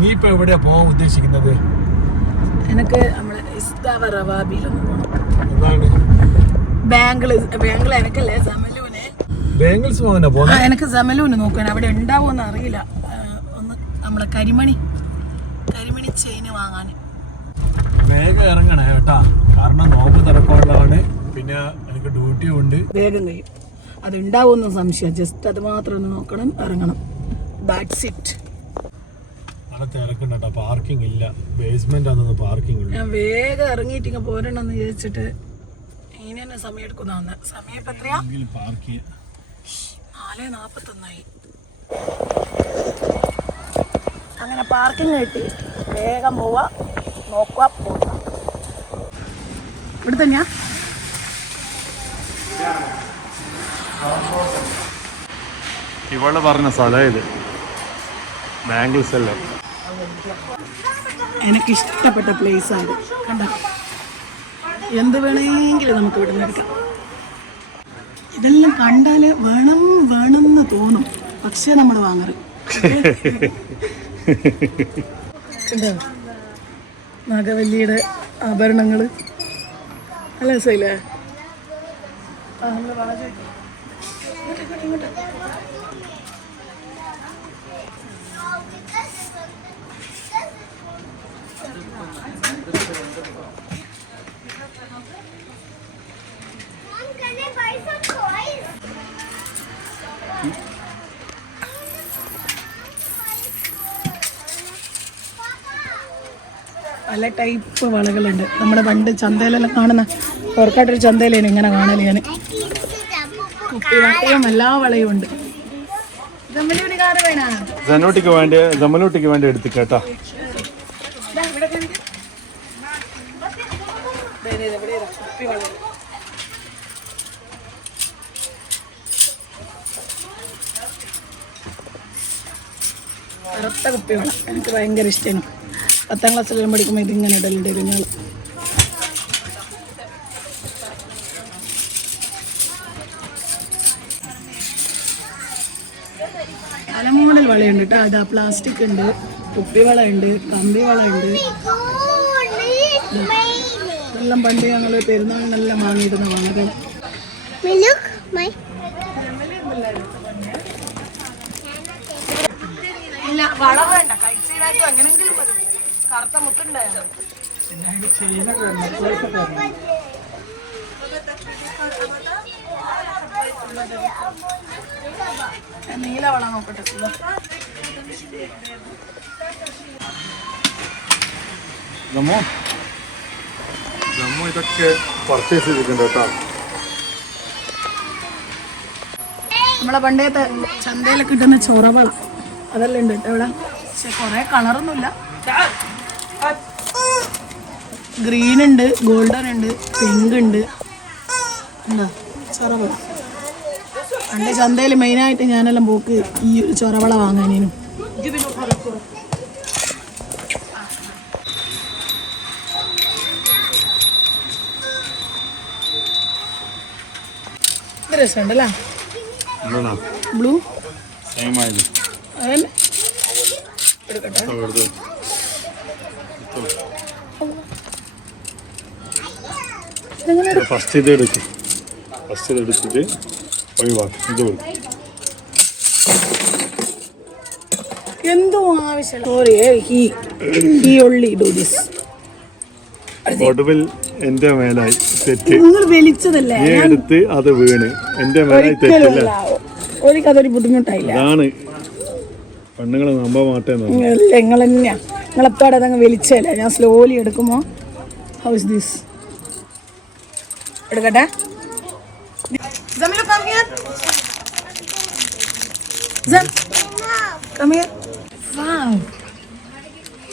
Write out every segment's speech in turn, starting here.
നീ ഇപ്പൊ എവിടെയാ പോകാൻ ഉദ്ദേശിക്കുന്നത്? എനിക്ക് നമ്മളെ ഇസ്താവ റവാബിയിലൊന്ന് പോകണം. എന്താണ് ബാംഗിൾ എനിക്കല്ലേ സമലൂന് ബാംഗിൾസ് വാങ്ങാനാ പോകുന്നത്? എനിക്ക് സമലൂന് നോക്കാൻ അവിടെ ഉണ്ടാവുമെന്ന് അറിയില്ല. ഒന്ന് നമ്മളെ കരിമണി ചെയിന് വാങ്ങാൻ. വേഗം ഇറങ്ങണേ കേട്ടാ, കാരണം നോമ്പ് തുറക്കാനുള്ളതാണ്, പിന്നെ എനിക്ക് ഡ്യൂട്ടി ഉണ്ട്. വേഗം കഴിയും. അത് ഉണ്ടാവുമെന്ന് സംശയം. ജസ്റ്റ് അത് മാത്രം ഒന്ന് നോക്കണം, ഇറങ്ങണം. That's it. നല്ല തിരക്കുണ്ട് കേട്ടോ, പാർക്കിംഗ് ഇല്ല. ബേസ്മെന്റ് ആണെന്ന് പാർക്കിംഗ് ഇല്ല. ഞാൻ വേഗം ഇറങ്ങിയിട്ട് പോരണമെന്ന് വിചാരിച്ചിട്ട് ഇനി തന്നെ സമയം എടുക്കുന്ന സമയം ഇപ്പം എത്രയാ? 4:41. അങ്ങനെ പാർക്കിംഗ് കിട്ടി. വേഗം പോവാ, നോക്കുക, പോവാ. ഇവിടെ തന്നെയാ? ഇവള് പറഞ്ഞ സ്ഥലം ഇത് ബാംഗിൾസ് അല്ലേ. എനിക്കിഷ്ടപ്പെട്ട പ്ലേസ് ആണ്. കണ്ട, എന്ത് വേണമെങ്കിലും നമുക്ക് ഇവിടെ നിന്ന് എടുക്കാം. ഇതെല്ലാം കണ്ടാല് വേണമെന്ന് തോന്നും, പക്ഷേ നമ്മൾ വാങ്ങറ്. നാഗവല്ലിയുടെ ആഭരണങ്ങൾ നല്ല രസമില്ലേ? പല ടൈപ്പ് വളകളുണ്ട്. നമ്മുടെ പണ്ട് ചന്തയിലെല്ലാം കാണുന്ന ഓർക്കാട്ടൊരു ചന്തയിലേനും ഇങ്ങനെ കാണല് ഞാൻ. കുപ്പിവളയും എല്ലാ വളയും ഉണ്ട്. ജമലൂട്ടിക്ക് വേണ്ടി എടുത്ത് കേട്ടാ. കറുത്ത കുപ്പിവള എനിക്ക് ഭയങ്കര ഇഷ്ടമാണ്. 10ാം ക്ലാസ്സിലെല്ലാം പഠിക്കുമ്പോൾ ഇതിങ്ങനെ ഇടലുണ്ട് കുഞ്ഞാൾ. പല മോഡൽ വളയുണ്ട് കേട്ടോ. അതാ പ്ലാസ്റ്റിക് ഉണ്ട്, കുപ്പിവള ഉണ്ട്, കമ്പി വള ഉണ്ട്. എല്ലാം പണ്ട് ഞങ്ങൾ പെരുന്നാളിനെല്ലാം വാങ്ങിയിരുന്ന വളകൾ. ഇല്ല, വള വേണ്ട, കൈസീടായിട്ടും എങ്ങനെങ്കിലും മതി. കറുത്ത മുത്തുണ്ടായിരുന്നു. നീല വള നോക്കട്ടെ. ഇതൊക്കെ പർച്ചേസ് ചെയ്തിട്ടുണ്ട് കേട്ടോ. നമ്മളെ പണ്ടത്തെ ചന്തയിലൊക്കെ കിട്ടുന്ന ചൊറവള അതെല്ലാം ഉണ്ട് കേട്ടോ ഇവിടെ. പക്ഷെ കുറെ കളറൊന്നുമില്ല. ഗ്രീൻ ഉണ്ട്, ഗോൾഡൻ ഉണ്ട്, പിങ്ക് ഉണ്ട്. എന്താ ചൊറവള പണ്ട് ചന്തയിൽ മെയിനായിട്ട് ഞാനെല്ലാം പോക്ക് ഈ ഒരു ചൊറവള വാങ്ങാനേനും. ഇത് രസമുണ്ടല്ലേ? ബ്ലൂ അതന്നെ എടുക്കട്ടെ. ഫസ്റ്റ് ഇത് എടുക്കും. ഫസ്റ്റ് ഇത് എടുത്തിട്ട് ഒഴിവാക്കും. ഇത് കൊടുക്കും. എന്തോ ആവശ്യം. Sorry, he only do this. ഒടുവിൽ എന്റെ മേലായി തെറ്റ്. നിങ്ങൾ വലിച്ചതല്ലേ? എടുത്ത് അത് വീണ് എന്റെ മേലായി തെറ്റില്ല. അതൊരു ബുദ്ധിമുട്ടായില്ല. അതാണ് പെണ്ണുങ്ങളെ നമ്പാൻ മാറ്റേ. നിങ്ങൾ തന്നെയാ, നിങ്ങളെപ്പാടെ അതങ്ങ് വലിച്ചല്ല. ഞാൻ സ്ലോലി എടുക്കുമ്പോ ഹൗ ഇസ് ദിസ് എടുക്കട്ടെ. Come here. Wow.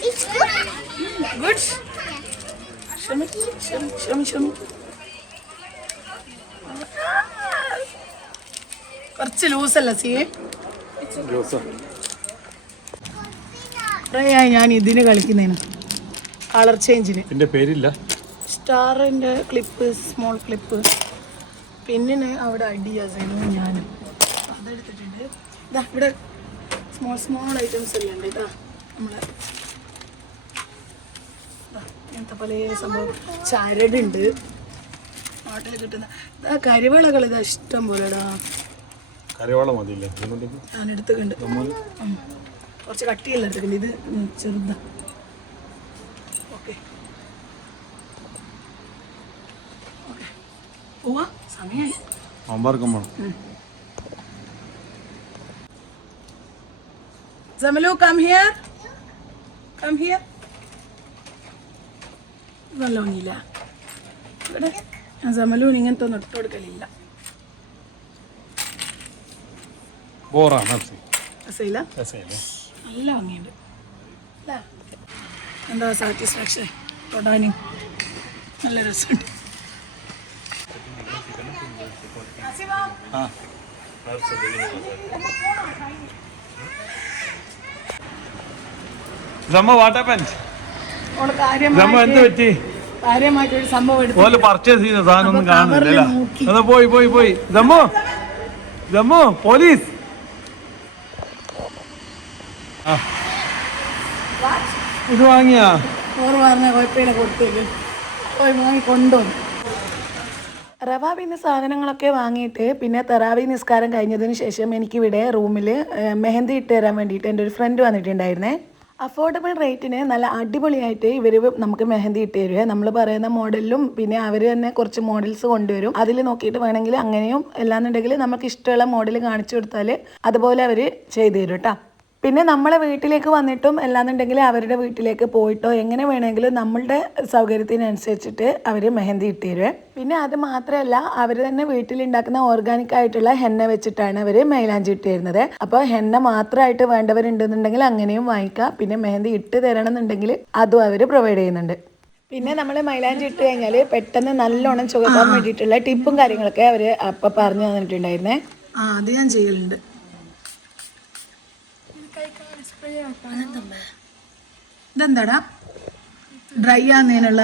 It's good. Good. Show me. കുറച്ച് ലൂസല്ല സിയെ. കുറേയായി ഞാൻ ഇതിന് കളിക്കുന്നതിന്, കളർ ചേഞ്ചിന്. എൻ്റെ പേരില്ല. സ്റ്റാറിൻ്റെ ക്ലിപ്പ്, സ്മോൾ ക്ലിപ്പ്, പെണ്ണിന് അവിടെ അടിയായിരുന്നു. ഞാൻ അതെടുത്തിട്ടുണ്ട്. ഇതാ ഇവിടെ സ്മോൾ ഐറ്റംസ് എല്ലാം ഉണ്ട് കേട്ടോ. നമ്മളെ പല സംഭവം ചരടുണ്ട് നാട്ടിൽ കിട്ടുന്ന ഇതാ കരിവേളകൾ ഇതാ ഇഷ്ടം പോലെടാ. കറിവേളം മതിയില്ലേ? ഞാൻ എടുത്തുണ്ട്, കുറച്ച് കട്ടിയല്ല എടുത്തുണ്ട്. ഇത് ചെറുതാ. ഓക്കെ ഓക്കെ പോവാ, സമയമായി. Zamalu, come here. Come here. വെള്ളമൊന്നുമില്ല ഇവിടെ. ജമലൂന് ഇങ്ങനത്തെ ഒന്നും ഇട്ട് കൊടുക്കലില്ല. രസമില്ല, നല്ല ഭംഗിയുണ്ട് അല്ലേ? എന്താ സാറ്റിസ്ഫാക്ഷൻ തൊടാനും നല്ല രസമുണ്ട്. കാര്യമായിട്ടൊരു സംഭവം എടുത്തു പർച്ചേസ് ചെയ്ത സാധനം ഒന്നും കാണുന്നില്ല. പോയി ജമ്മു പോലീസ് ഇത് വാങ്ങിയാ ഓറ് പറഞ്ഞ കുഴപ്പമില്ല, കൊടുത്തേക്ക് പോയി വാങ്ങി കൊണ്ടുവന്നു. റവാബിൻ്റെ സാധനങ്ങളൊക്കെ വാങ്ങിയിട്ട് പിന്നെ തറാവി നിസ്കാരം കഴിഞ്ഞതിന് ശേഷം എനിക്കിവിടെ റൂമിൽ മെഹന്തി ഇട്ട് തരാൻ വേണ്ടിയിട്ട് എൻ്റെ ഒരു ഫ്രണ്ട് വന്നിട്ടുണ്ടായിരുന്നേ. അഫോർഡബിൾ റേറ്റിന് നല്ല അടിപൊളിയായിട്ട് ഇവർ നമുക്ക് മെഹന്തി ഇട്ട് തരുവേ. നമ്മൾ പറയുന്ന മോഡലിലും പിന്നെ അവർ തന്നെ കുറച്ച് മോഡൽസ് കൊണ്ടുവരും. അതിൽ നോക്കിയിട്ട് വേണമെങ്കിൽ അങ്ങനെയും അല്ലാന്നുണ്ടെങ്കിൽ നമുക്ക് ഇഷ്ടമുള്ള മോഡൽ കാണിച്ചു കൊടുത്താൽ അതുപോലെ അവർ ചെയ്തു തരും കേട്ടോ. പിന്നെ നമ്മളെ വീട്ടിലേക്ക് വന്നിട്ടും അല്ലാന്നുണ്ടെങ്കിൽ അവരുടെ വീട്ടിലേക്ക് പോയിട്ടോ എങ്ങനെ വേണമെങ്കിലും നമ്മളുടെ സൗകര്യത്തിനനുസരിച്ചിട്ട് അവർ മെഹന്തി ഇട്ട് തരുവേ. പിന്നെ അത് മാത്രമല്ല അവർ തന്നെ വീട്ടിലുണ്ടാക്കുന്ന ഓർഗാനിക് ആയിട്ടുള്ള ഹെന്ന വെച്ചിട്ടാണ് അവർ മൈലാഞ്ചി ഇട്ട് തരുന്നത്. അപ്പോൾ ഹെന്ന മാത്രമായിട്ട് വേണ്ടവരുണ്ടെന്നുണ്ടെങ്കിൽ അങ്ങനെയും വാങ്ങിക്കാം. പിന്നെ മെഹന്തി ഇട്ട് തരണം എന്നുണ്ടെങ്കിൽ അതും അവർ പ്രൊവൈഡ് ചെയ്യുന്നുണ്ട്. പിന്നെ നമ്മൾ മൈലാഞ്ചി ഇട്ട് കഴിഞ്ഞാൽ പെട്ടെന്ന് നല്ലോണം ചുവക്കാൻ വേണ്ടിയിട്ടുള്ള ടിപ്പും കാര്യങ്ങളൊക്കെ അവർ അപ്പം പറഞ്ഞു തന്നിട്ടുണ്ടായിരുന്നേ. അത് ഞാൻ ചെയ്യലുണ്ട്. ഇതെന്താടാ ഡ്രൈ ആകുന്നതിനുള്ള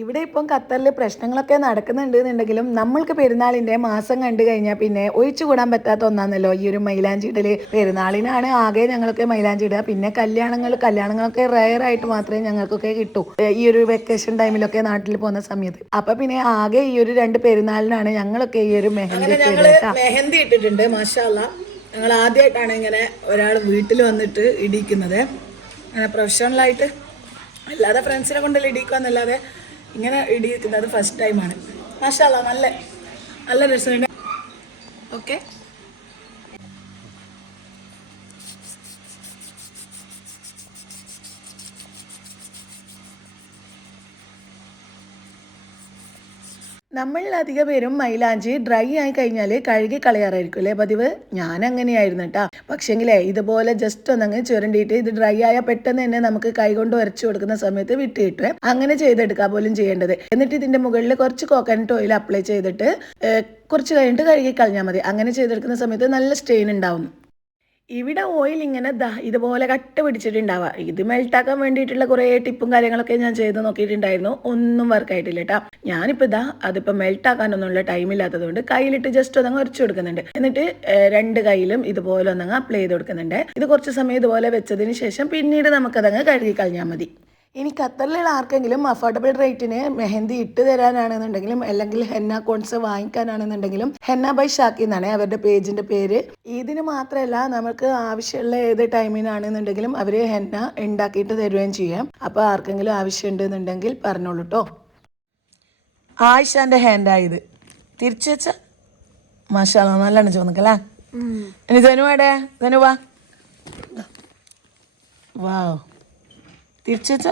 ഇവിടെ ഇപ്പം ഖത്തറിൽ പ്രശ്നങ്ങളൊക്കെ നടക്കുന്നുണ്ട് എന്നുണ്ടെങ്കിലും നമ്മൾക്ക് പെരുന്നാളിൻ്റെ മാസം കണ്ടു കഴിഞ്ഞാൽ പിന്നെ ഒഴിച്ചുകൂടാൻ പറ്റാത്ത ഒന്നാണല്ലോ ഈ ഒരു മൈലാഞ്ചി ഇടൽ. പെരുന്നാളിനാണ് ആകെ ഞങ്ങളൊക്കെ മൈലാഞ്ചി ഇടുക. പിന്നെ കല്യാണങ്ങളൊക്കെ റയറായിട്ട് മാത്രമേ ഞങ്ങൾക്കൊക്കെ കിട്ടൂ ഈ ഒരു വെക്കേഷൻ ടൈമിലൊക്കെ നാട്ടിൽ പോകുന്ന സമയത്ത്. അപ്പൊ പിന്നെ ആകെ ഈ ഒരു 2 പെരുന്നാളിനാണ് ഞങ്ങളൊക്കെ ഈ ഒരു മെഹന്തി ഇട്ടിട്ടുണ്ട്. മാഷാ അല്ലാ, ഞങ്ങൾ ആദ്യമായിട്ടാണ് ഇങ്ങനെ ഒരാൾ വീട്ടിൽ വന്നിട്ട് ഇടിക്കുന്നത്. അങ്ങനെ പ്രൊഫഷണലായിട്ട് അല്ലാതെ ഫ്രണ്ട്സിനെ കൊണ്ടല്ലേ ഇടിക്കുകയെന്നല്ലാതെ ഇങ്ങനെ ഇടിക്കുന്നത് ഫസ്റ്റ് ടൈമാണ്. മാഷാ അല്ലാ, നല്ല രസമുണ്ട്. ഓക്കെ, നമ്മളിൽ അധിക പേരും മൈലാഞ്ചി ഡ്രൈ ആയി കഴിഞ്ഞാൽ കഴുകി കളയാറായിരിക്കും അല്ലേ പതിവ്. ഞാൻ അങ്ങനെയായിരുന്നു കേട്ടോ. പക്ഷേങ്കിലേ ഇതുപോലെ ജസ്റ്റ് ഒന്നങ്ങ് ചുരണ്ടിയിട്ട് ഇത് ഡ്രൈ ആയാൽ പെട്ടെന്ന് തന്നെ നമുക്ക് കൈകൊണ്ട് ഉരച്ചു കൊടുക്കുന്ന സമയത്ത് വിട്ട് കിട്ടുവേ. അങ്ങനെ ചെയ്തെടുക്കാൻ പോലും ചെയ്യേണ്ടത്. എന്നിട്ട് ഇതിന്റെ മുകളിൽ കുറച്ച് കോക്കനട്ട് ഓയിൽ അപ്ലൈ ചെയ്തിട്ട് കുറച്ച് കഴിഞ്ഞിട്ട് കഴുകി കളഞ്ഞാൽ മതി. അങ്ങനെ ചെയ്തെടുക്കുന്ന സമയത്ത് നല്ല സ്റ്റെയിൻ ഉണ്ടാവും. ഇവിടെ ഓയിൽ ഇങ്ങനെ ഇതുപോലെ കട്ട പിടിച്ചിട്ടുണ്ടാവുക. ഇത് മെൽട്ടാക്കാൻ വേണ്ടിയിട്ടുള്ള കുറേ ടിപ്പും കാര്യങ്ങളൊക്കെ ഞാൻ ചെയ്ത് നോക്കിയിട്ടുണ്ടായിരുന്നു. ഒന്നും വർക്കായിട്ടില്ല കേട്ടോ. ഞാനിപ്പോൾ അതിപ്പോൾ മെൽട്ടാക്കാനൊന്നുമുള്ള ടൈമില്ലാത്തത് കൊണ്ട് കയ്യിലിട്ട് ജസ്റ്റ് ഒന്നങ്ങ് ഉരച്ചു കൊടുക്കുന്നുണ്ട്. എന്നിട്ട് 2 കൈയിലും ഇതുപോലെ ഒന്നങ്ങ് അപ്ലൈ ചെയ്ത് കൊടുക്കുന്നുണ്ട്. ഇത് കുറച്ച് സമയം ഇതുപോലെ വെച്ചതിന് ശേഷം പിന്നീട് നമുക്കതങ്ങ് കഴുകി കളഞ്ഞാൽ മതി. ഇനി ഖത്തറിലുള്ള ആർക്കെങ്കിലും അഫോർഡബിൾ റേറ്റിന് മെഹന്തി ഇട്ട് തരാനാണെന്നുണ്ടെങ്കിലും അല്ലെങ്കിൽ ഹെന്ന കോൺസ് വാങ്ങിക്കാനാണെന്നുണ്ടെങ്കിലും ഹെന്ന ബൈ ഷാക്കി എന്നാണ് അവരുടെ പേജിന്റെ പേര്. ഇതിന് മാത്രമല്ല നമുക്ക് ആവശ്യമുള്ള ഏത് ടൈമിനാണെന്നുണ്ടെങ്കിലും അവർ ഹെന്ന ഉണ്ടാക്കിയിട്ട് തരുകയും ചെയ്യാം. അപ്പോൾ ആർക്കെങ്കിലും ആവശ്യമുണ്ടെന്നുണ്ടെങ്കിൽ പറഞ്ഞോളൂ കേട്ടോ. ആയിഷാന്റെ ഹാൻഡായത് തിരിച്ചു വെച്ച മാഷാ അല്ലാ, നല്ലോണം ചോദിക്കല്ലേ. ഇനി ധനുവാടേ, ധനുവാ വാ തിരിച്ചു വെച്ച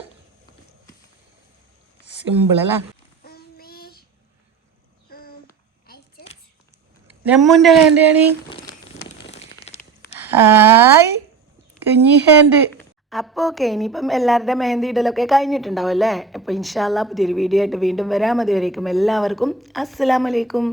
സിമ്പിൾ അല്ല. രമ്മുന്റെ ഹാൻഡ് ആണ്. ഹായ് കുഞ്ഞി ഹാൻഡ്. അപ്പോൾ ഓക്കെ, ഇനിയിപ്പം എല്ലാവരുടെ മെഹന്തി ഇടലൊക്കെ കഴിഞ്ഞിട്ടുണ്ടാവും അല്ലേ. അപ്പോൾ ഇൻഷാ അല്ലാ പുതിയൊരു വീഡിയോ ആയിട്ട് വീണ്ടും വരാം. അതുവരേക്കും എല്ലാവർക്കും അസ്സലാമു അലൈക്കും.